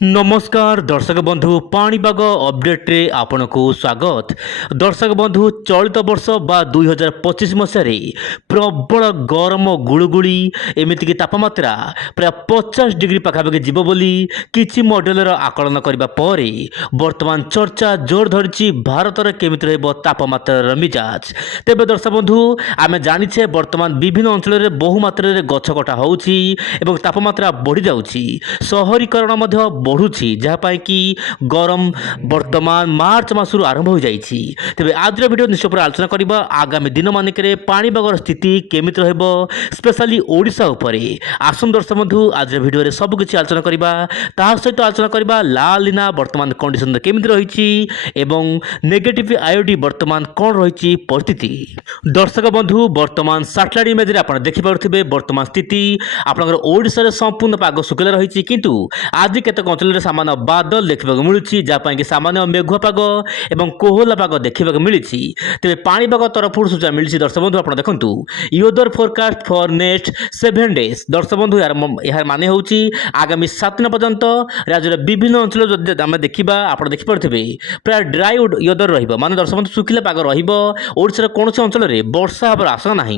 नमस्कार दर्शक बंधु पाणीपाग अपडेट्रे आपण को स्वागत। दर्शक बंधु चलित वर्ष बा 2025 मसीह प्रबल गरम गुड़गुड़ी एमतीक तापमात्रा प्राय 50 डिग्री पाखापाखि जीव बोली किछि मॉडलर आकलन करबा परे वर्तमान चर्चा जोर धरिछि भारतर केमिति रहबो तापमात्रार मिजाज। तेबे दर्शक बंधु आमे जानिछे वर्तमान विभिन्न अंचल रे बहु मात्रा रे गछ कटा होउछि एवं तापमात्रा बढ़ी जाउछि। शहरीकरण मध्य बढ़ुछि जहाँपाई कि गरम वर्तमान मार्च मासरू आरंभ हो जाइछि। तेबे आज वीडियो निश्चय पर आलोचना करबा आगामी दिन मानकरे पाणीपागर स्थिति केमिति रहबो स्पेशली ओडिशा उपरे। आसुन दर्शक बंधु आज वीडियो रे सब किछि आलोचना करबा ता सहित आलोचना करबा लालिना वर्तमान कंडीशन केमिति रहिछि एवं नेगेटिव आईओडी वर्तमान कोन रहिछि परिस्थिति। दर्शक बंधु वर्तमान सैटेलाइट इमेज रे आपण देखि पारुथिबे वर्तमान स्थिति आपनकर ओडिशा रे संपूर्ण पाग सुखला रहिछि किंतु आज केतक अंचल रे सामान्य बादल देखा मिलूँ जहाँपाई कि सामान्य मेघुआ पाग एवं कोहला पाग देखा मिली। तेज पाणीपाग तरफ सूचना मिली दर्शक बंधु आप देखु योदर फोरकास्ट फॉर नेक्स्ट 7 डेज। दर्शक बंधु यार माने हूँ आगामी 7 दिन पर्यंत राज्य विभिन्न अंचल आम देखा आप देखिपे प्राय ड्राई योदर रे दर्शक बंधु सुखिला पाग रोशार कौन अंचल में वर्षा हमार आशा ना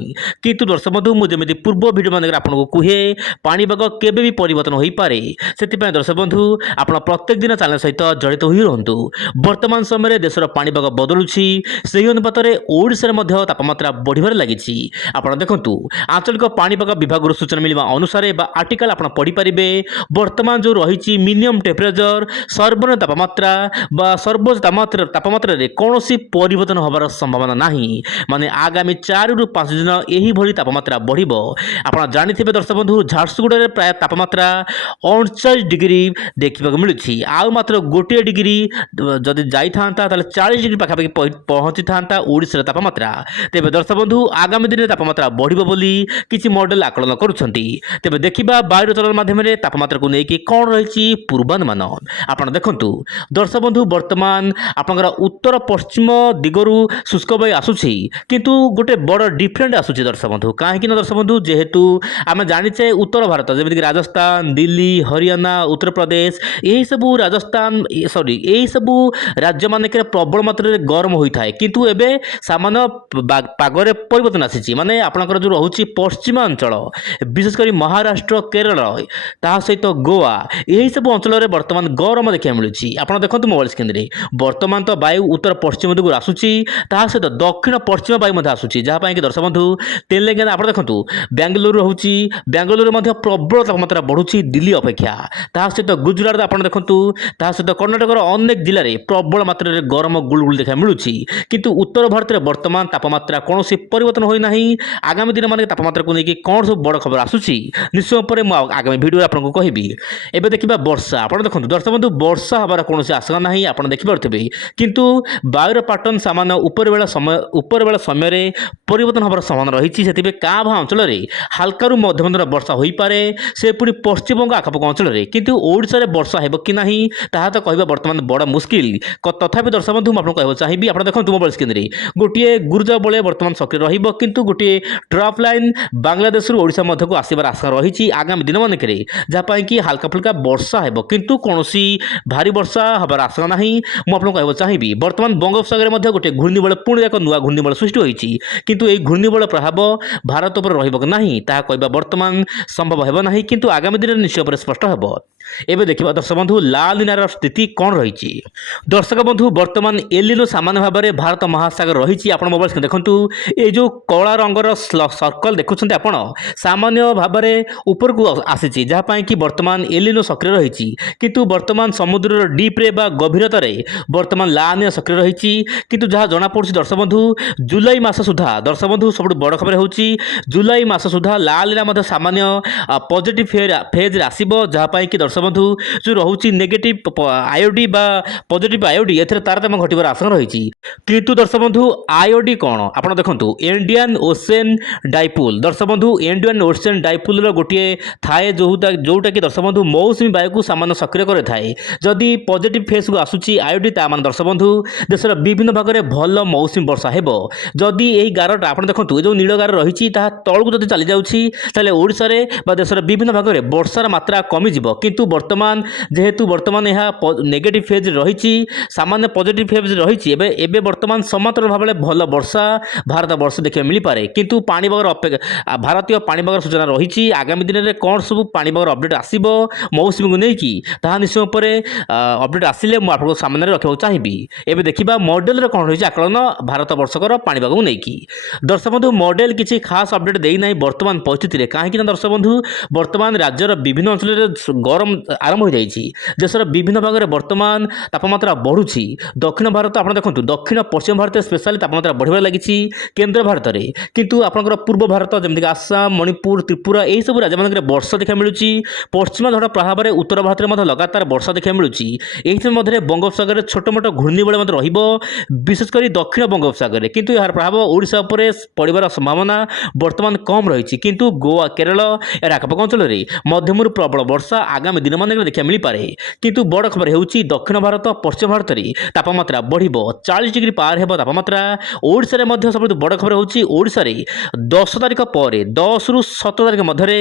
किंतु दर्शक बंधु मुझे पूर्व भिडियो मान आपको कहे पाणीपाग केबे भी परिवर्तन हो पारे से दर्शक बंधु आप प्रत्येक दिन चैनल सहित जड़ित हो रुहतु। वर्तमान समय देशर पाणीपाग बदलुछि से अनुपात ओडिशा रे तापमात्रा बढ़िबार लगी। आप देखु आंचलिक पाणीपाग विभाग सूचना मिलवा अनुसार आर्टिकल आप पढ़ी पारे वर्तमान जो रही मिनिमम टेम्परेचर सर्वनिम्न तापमात्रा सर्वोच्च तापमात्रा कौन परिवर्तन होबार संभावना नहीं माने आगामी 4 रु 5 दिन यही भली तापमात्रा बढ़िबो। आप जानिथिबे दर्शक बंधु झारसुगुड़ा रे प्राय तापमात्रा 39 डिग्री देखा मिलूँ आउ मात्र गोटे डिग्री जदि जाई था 40 डिग्री पाखापाखि पहुँची था ओडिशा तापमात्रा। तेबे दर्शक बंधु आगामी दिन में तापमात्रा बढ़िबो बोली किछि मॉडल आकलन करुछंती। तेबे देखिबा वायु चलन माध्यम तापमात्रा को लेकिन कौन रही पूर्वानुमान आप देखु दर्शक बंधु वर्तमान आपंकर उत्तर पश्चिम दिगरु शुष्क वायु आसुछि किंतु गोटे बड़ डिफरेंट आसुछि दर्शक बंधु कहीं दर्शक बंधु जेहेतु आम जानिचे उत्तर भारत जमीक राजस्थान दिल्ली हरियाणा उत्तर प्रदेश यही सबू राजस्थान सॉरी यही सबू राज्य मानक प्रबल मात्रा गरम होता है किंतु एबे सामान्य पागरे परिवर्तन आसी माने आपनकर जो रहुछि पश्चिमांचल विशेषकर महाराष्ट्र केरल ता सहित गोवा यही सब अंचल में वर्तमान गरम देखा मिलूँ। आप देखो मोबाइल स्क्रीन रे वर्तमान तो वायु उत्तर पश्चिम दिगु आसूची ता सहित दक्षिण पश्चिम वायु आसूची जहाँपाई कि दर्शक बंधु तेलेंगाना आप देखो बेंगलुरु रोचे बेंगलुरु प्रबल तापमात्रा बढ़ुची दिल्ली अपेक्षा ता सहित गुजरात आप देखु ता सहित कर्णाटकर अनेक जिले में प्रबल मात्रा गरम गुलगुल देखा मिलूँ किंतु उत्तर भारत में वर्तमान तापमात्रा कौन परिवर्तन होना आगामी दिन मान तापमात्रा को लेकिन कौन सब बड़ खबर आसूसी निश्चय पर आगामी भिडियो आपको कहबी। एबे देखिबा वर्षा आप देखो दर्शक बंधु वर्षा हबार कौन आशंका ना आप देखिपे किंतु वायुर पैटर्न सामान्य उपरबेला समय परिवर्तन हबार संभावना रही से क्या भा अंचल में हाल्का मध्यम वर्षा हो पारे से पुणी पश्चिमबंग आखपाख अंचल में किंतु ओडिशा रे वर्षा हेब कि नाही ताहा तो कहबा वर्तमान बड़ मुश्किल तथापि दर्शक बंधु मैं आपको कहना चाहिए आप देखो मोबाइल स्क्रीन रे गोटे गुरुजा बलय वर्तमान सक्रिय रहिबो किंतु गोटे ट्रफ लाइन बांग्लादेश रु ओडिशा मध्य को आसीबार आशा रही आगामी दिन मानक जहाँपाई कि हल्का फुल्का वर्षा हेब किंतु कौन भारी वर्षा हबार आशा ना मुझे आपको कहना चाहिए वर्तमान बंगोपसागर में गोटे घूर्णिबल पुणी एक नुआ घूर्णिबल सृष्टि होती किंतु यही घूर्णिबल प्रभाव भारत पर रहिबो कि नाही ताहा कहबा वर्तमान संभव हेब नाही किंतु आगामी दिन निश्चय पर स्पष्ट हेब। एबे देखिबा दर्शक बंधु लालिनार स्थिति कौन रही दर्शक बंधु वर्तमान एलिनो सामान्य भाव में भारत महासागर रही आप मोबाइल स्क्रीन देखु ये जो कला रंगर सर्कल देखुं आप सामान्य भाव में ऊपर को आसी जहाँपाई कि वर्तमान एलिनो सक्रिय रही किंतु वर्तमान समुद्र डीप्रे गभीरतार वर्तमान लालिना सक्रिय रही किंतु जहाँ जनापड़ी दर्शक बंधु जुलाई मास सुधा दर्शक बंधु सब बड़ खबर हो जुलाई मास सुधा लालिना सामान्य पॉजिटिव फेज आसो जहाँपाई कि दर्शक बंधु जो रोचे नेगेटिव आईओडी बा पॉजिटिव आईओडी एथरे तारतम्य घटिबार आशंका रही किंतु दर्शक बंधु आईओडी कौन आप देखु इंडियन ओशन डाइपोल दर्शक बंधु इंडियन ओशन डाइपोल गोटे थाए जोटा कि दर्शक बंधु मौसुमी वायु को सामान्य सक्रिय करे थाए जदि पॉजिटिव फेज को आसूची आईओडी ता मान दर्शक बंधु देशर विभिन्न भाग में भल मौसुमी वर्षा हेब जदि यही गारटा आप देखु जो नील गार रही तौक जब चली जाऊँगी ओडिशा देशर विभिन्न भाग में वर्षार मात्रा कमिज किंतु वर्तमान ବର୍ତ୍ତମାନ ଯେହେତୁ ବର୍ତ୍ତମାନ ଏହା ନେଗେଟିଭ ଫେଜ୍ ରହିଛି, ସାମାନ୍ୟ ପଜିଟିଭ ଫେଜ୍ ରହିଛି, ଏବେ ବର୍ତ୍ତମାନ ସମାନ୍ତରାଳ ଭାବରେ ଭଲ ବର୍ଷା ଭାରତ ବର୍ଷ ଦେଖିବାକୁ ମିଳିପାରେ। କିନ୍ତୁ ପାଣିପାଗର ଭାରତୀୟ ପାଣିପାଗର ସୂଚନା ରହିଛି ଆଗାମୀ ଦିନରେ କ'ଣ ସବୁ ପାଣିପାଗର ଅପଡେଟ୍ ଆସିବ ମୌସୁମୀକୁ ନେଇକି, ତାହା ନିଶ୍ଚୟ ଉପରେ ଅପଡେଟ୍ ଆସିଲେ ମୁଁ ଆପଣଙ୍କ ସାମ୍ନାରେ ରଖିବାକୁ ଚାହିଁବି। ଏବେ ଦେଖିବା ମଡେଲରେ କ'ଣ ରହିଛି ଆକଳନ ଭାରତ ବର୍ଷକର ପାଣିପାଗକୁ ନେଇକି। ଦର୍ଶକ ବନ୍ଧୁ, ମଡେଲ କିଛି ଖାସ୍ ଅପଡେଟ୍ ଦେଇନାହିଁ ବର୍ତ୍ତମାନ ପରିସ୍ଥିତିରେ, କାହିଁକି ନା ଦର୍ଶକ ବନ୍ଧୁ ବର୍ତ୍ତମାନ ରାଜ୍ୟର ବିଭିନ୍ନ ଅଞ୍ଚଳରେ ଗରମ ଆରମ୍ଭ ହୋଇଯାଇଛି। ଦେଶର ବିଭିନ୍ନ ଭାଗରେ ବର୍ତ୍ତମାନ ତାପମାତ୍ରା ବଢ଼ୁଛି। ଦକ୍ଷିଣ ଭାରତ ଆପଣ ଦେଖନ୍ତୁ, ଦକ୍ଷିଣ ପଶ୍ଚିମ ଭାରତରେ ସ୍ପେଶାଲି ତାପମାତ୍ରା ବଢ଼ିବାରେ ଲାଗିଛି କେନ୍ଦ୍ର ଭାରତରେ, କିନ୍ତୁ ଆପଣଙ୍କର ପୂର୍ବ ଭାରତ ଯେମିତିକି ଆସାମ, ମଣିପୁର, ତ୍ରିପୁରା ଏହିସବୁ ରାଜ୍ୟମାନଙ୍କରେ ବର୍ଷା ଦେଖିବାକୁ ମିଳୁଛି। ପଶ୍ଚିମ ଝଡ଼ ପ୍ରଭାବରେ ଉତ୍ତର ଭାରତରେ ମଧ୍ୟ ଲଗାତାର ବର୍ଷା ଦେଖିବାକୁ ମିଳୁଛି। ଏହିସବୁ ମଧ୍ୟରେ ବଙ୍ଗୋପସାଗରରେ ଛୋଟ ମୋଟ ଘୂର୍ଣ୍ଣିବଳୟ ମଧ୍ୟ ରହିବ, ବିଶେଷ କରି ଦକ୍ଷିଣ ବଙ୍ଗୋପସାଗରରେ, କିନ୍ତୁ ଏହାର ପ୍ରଭାବ ଓଡ଼ିଶା ଉପରେ ପଡ଼ିବାର ସମ୍ଭାବନା ବର୍ତ୍ତମାନ କମ୍ ରହିଛି। କିନ୍ତୁ ଗୋଆ, କେରଳ ଏହାର ଆଖପାଖ ଅଞ୍ଚଳରେ ମଧ୍ୟମରୁ ପ୍ରବଳ ବର୍ଷା ଆଗାମୀ ଦିନମାନଙ୍କରେ ଦେଖିବାକୁ ମିଳିପାରେ। କିନ୍ତୁ ବଡ଼ ଖବର ହେଉଛି ଦକ୍ଷିଣ ଭାରତ, ପଶ୍ଚିମ ଭାରତରେ ତାପମାତ୍ରା ବଢ଼ିବ, 40 ଡିଗ୍ରୀ ପାର ହେବ ତାପମାତ୍ରା। ଓଡ଼ିଶାରେ ମଧ୍ୟ ସବୁଠୁ ବଡ଼ ଖବର ହେଉଛି ଓଡ଼ିଶାରେ 10 ତାରିଖ ପରେ 10ରୁ 17 ତାରିଖ ମଧ୍ୟରେ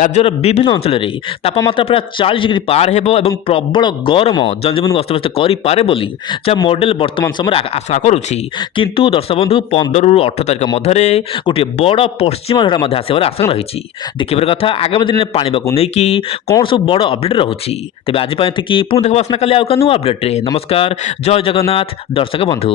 ରାଜ୍ୟର ବିଭିନ୍ନ ଅଞ୍ଚଳରେ ତାପମାତ୍ରା ପ୍ରାୟ 40 ଡିଗ୍ରୀ ପାର ହେବ ଏବଂ ପ୍ରବଳ ଗରମ ଜନଜୀବନକୁ ଅସ୍ତବ୍ୟସ୍ତ କରିପାରେ ବୋଲି ଯାହା ମଡେଲ ବର୍ତ୍ତମାନ ସମୟରେ ଆଶଙ୍କା କରୁଛି। କିନ୍ତୁ ଦର୍ଶକ ବନ୍ଧୁ 15ରୁ 18 ତାରିଖ ମଧ୍ୟରେ ଗୋଟିଏ ବଡ଼ ପଶ୍ଚିମ ଝଡ଼ ମଧ୍ୟ ଆସିବାର ଆଶଙ୍କା ରହିଛି। ଦେଖିବାର କଥା ଆଗାମୀ ଦିନରେ ପାଣିପାଗକୁ ନେଇକି କ'ଣ ସବୁ ବଡ଼ ଅପଡେଟ୍ ରହୁଛି। ତେବେ ଆଜି ପାଇଁ ଏତିକି, ପୁଣି ଦେଖିବା ଆସନ୍ତା କାଲି ଆଉ ଏକ ନୂଆ ଅପଡେଟ୍ରେ। ନମସ୍କାର, ଜୟ ଜଗନ୍ନାଥ ଦର୍ଶକ ବନ୍ଧୁ।